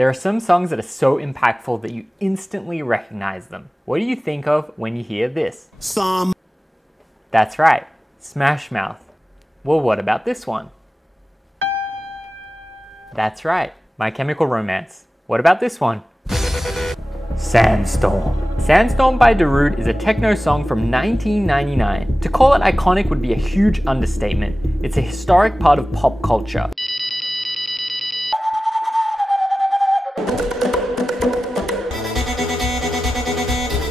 There are some songs that are so impactful that you instantly recognize them. What do you think of when you hear this? That's right, Smash Mouth. Well, what about this one? That's right, My Chemical Romance. What about this one? Sandstorm. Sandstorm by Darude is a techno song from 1999. To call it iconic would be a huge understatement. It's a historic part of pop culture.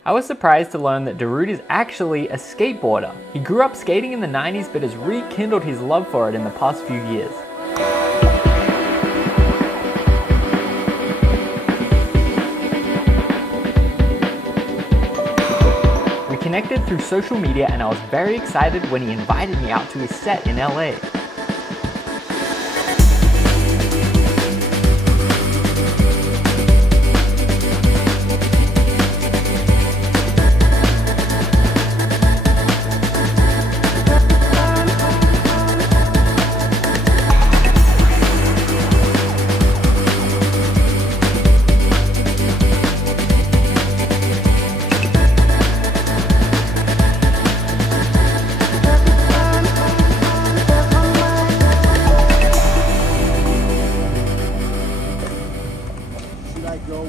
I was surprised to learn that Darude is actually a skateboarder. He grew up skating in the 90s but has rekindled his love for it in the past few years. We connected through social media and I was very excited when he invited me out to his set in LA.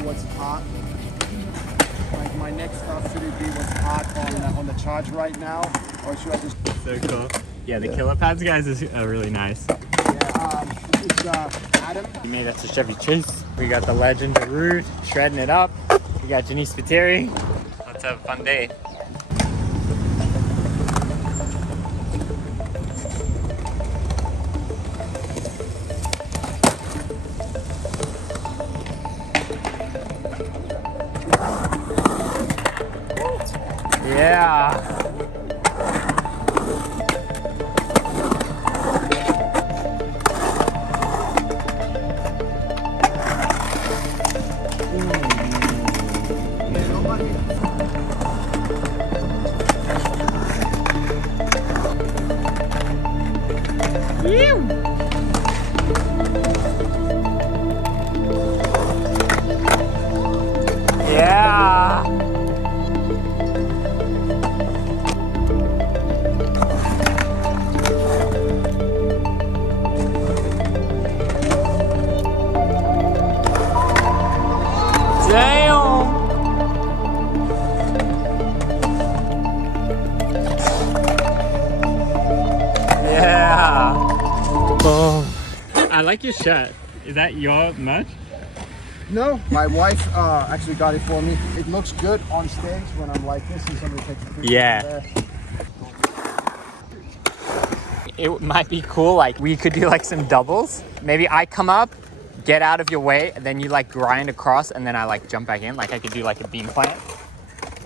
What's hot? Like my next stuff, should it be what's hot on the charge right now, or should I just? So cool. Yeah, the Killer Pads guys are really nice. Yeah, it's Adam. We made it to Chevy Chase. We got the legend Darude shredding it up. We got Janice Spiteri. Let's have a fun day. Yeah. Yeah. Damn! Yeah! Oh. I like your shirt. Is that your merch? No, my wife actually got it for me. It looks good on stage when I'm like this and somebody takes a picture. Yeah. It might be cool, like we could do like some doubles. Maybe I come up, get out of your way, and then you like grind across, and then I like jump back in. Like I could do like a beam plant.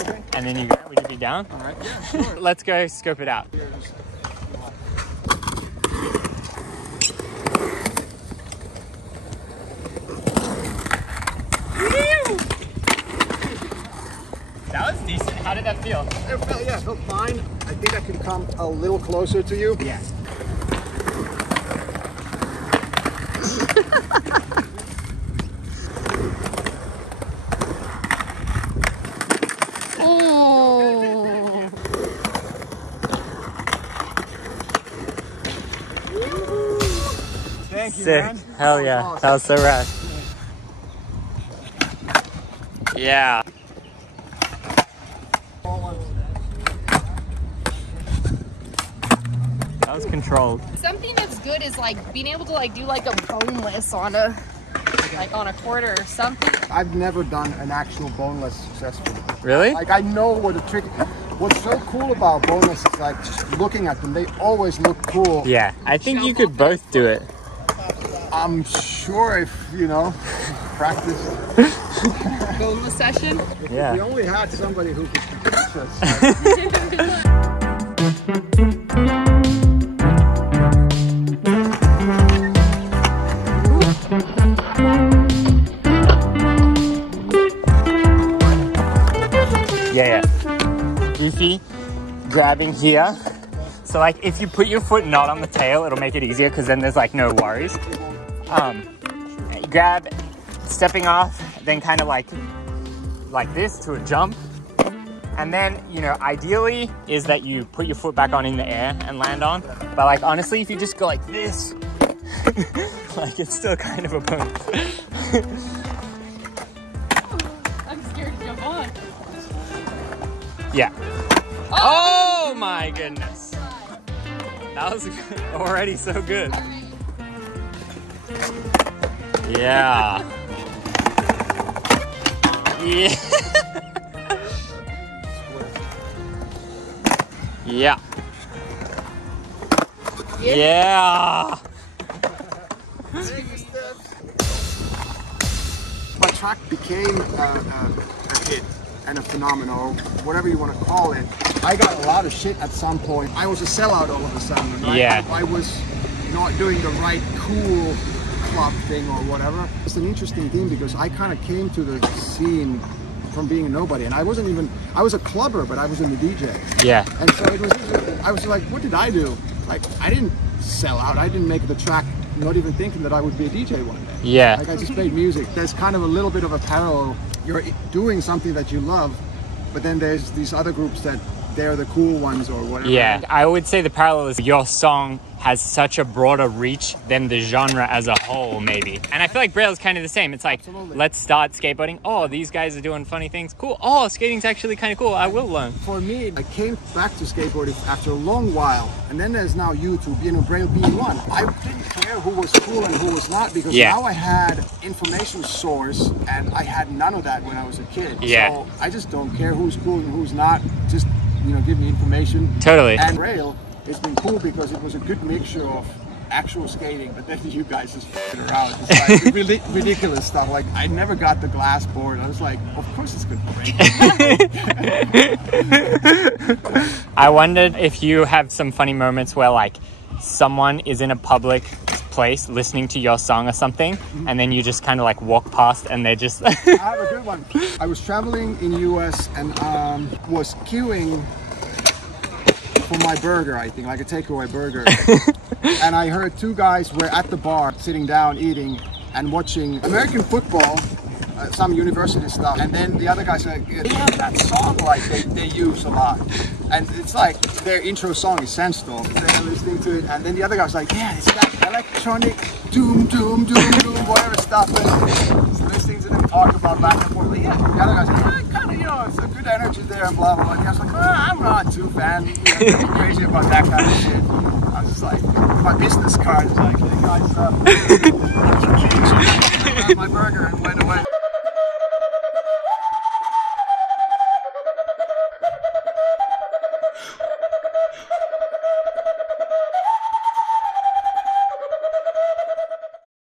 Okay. And then you go, would you be down? All right, yeah, sure. Let's go scope it out. That was decent. How did that feel? Yeah, it felt fine. I think I could come a little closer to you. Yeah. Thank you, Sick. man. Hell yeah. Awesome. That was so rad. Yeah. That was controlled. Something that's good is like being able to like do like a boneless on a quarter or something. I've never done an actual boneless successfully. Really? Like I know what the trick. What's so cool about boneless is like just looking at them. They always look cool. Yeah. I think you could both do it. I'm sure if you know practice. Boneless session. Yeah. We only had somebody who could teach us. Yeah. Goofy grabbing here. So like if you put your foot not on the tail, it'll make it easier because then there's like no worries. You grab stepping off, then kind of like this to a jump. And then, you know, ideally is that you put your foot back on in the air and land on. But like, honestly, if you just go like this, like it's still kind of a bonus. I'm scared to jump on. Yeah. Oh my goodness. That was already so good. Yeah. Yeah. Yeah. Yeah. My track became a hit and a phenomenon, or whatever you want to call it. I got a lot of shit at some point. I was a sellout all of a sudden. Right? Yeah. I was not doing the right cool club thing or whatever. It's an interesting thing because I kind of came to the scene from being a nobody, and I was a clubber, but I wasn't a DJ. Yeah. And so I was like, what did I do? Like, I didn't sell out. I didn't make the track not even thinking that I would be a DJ one day. Yeah. Like, I just played music. There's kind of a little bit of a parallel. You're doing something that you love, but then there's these other groups that they're the cool ones or whatever. Yeah, I would say the parallel is your song has such a broader reach than the genre as a whole, maybe. And I feel like Braille's kind of the same. It's like, Absolutely. Let's start skateboarding. Oh, these guys are doing funny things. Cool. Oh, skating's actually kind of cool. I will learn. For me, I came back to skateboarding after a long while, and then there's now YouTube, you know, Braille being one. I didn't care who was cool and who was not, because now I had information source, and I had none of that when I was a kid. Yeah. So I just don't care who's cool and who's not. Just, you know, give me information. Totally. And Braille, it's been cool because it was a good mixture of actual skating, but then you guys just f***ing around. It's like ridiculous stuff. Like, I never got the glass board. I was like, of course it's gonna break. I wondered if you have some funny moments where like someone is in a public place listening to your song or something, and then you just kind of like walk past and they just... I have a good one. I was traveling in the US and was queuing for my burger, I think, like a takeaway burger. And I heard two guys were at the bar sitting down eating and watching American football, some university stuff. And then the other guy said, they have that song like they use a lot. And it's like their intro song is Sandstorm. They're listening to it. And then the other guy was like, yeah, it's that electronic doom, doom, doom, doom, whatever stuff. And listening to them talk about back and forth. Like, yeah, the other guy's like, yeah, kind of, you know, it's a good energy there and blah, blah, blah. And I was like, I'm not too fan, you know, crazy about that kind of shit. I was just like, my business card is like, hey guys, my burger, and went away.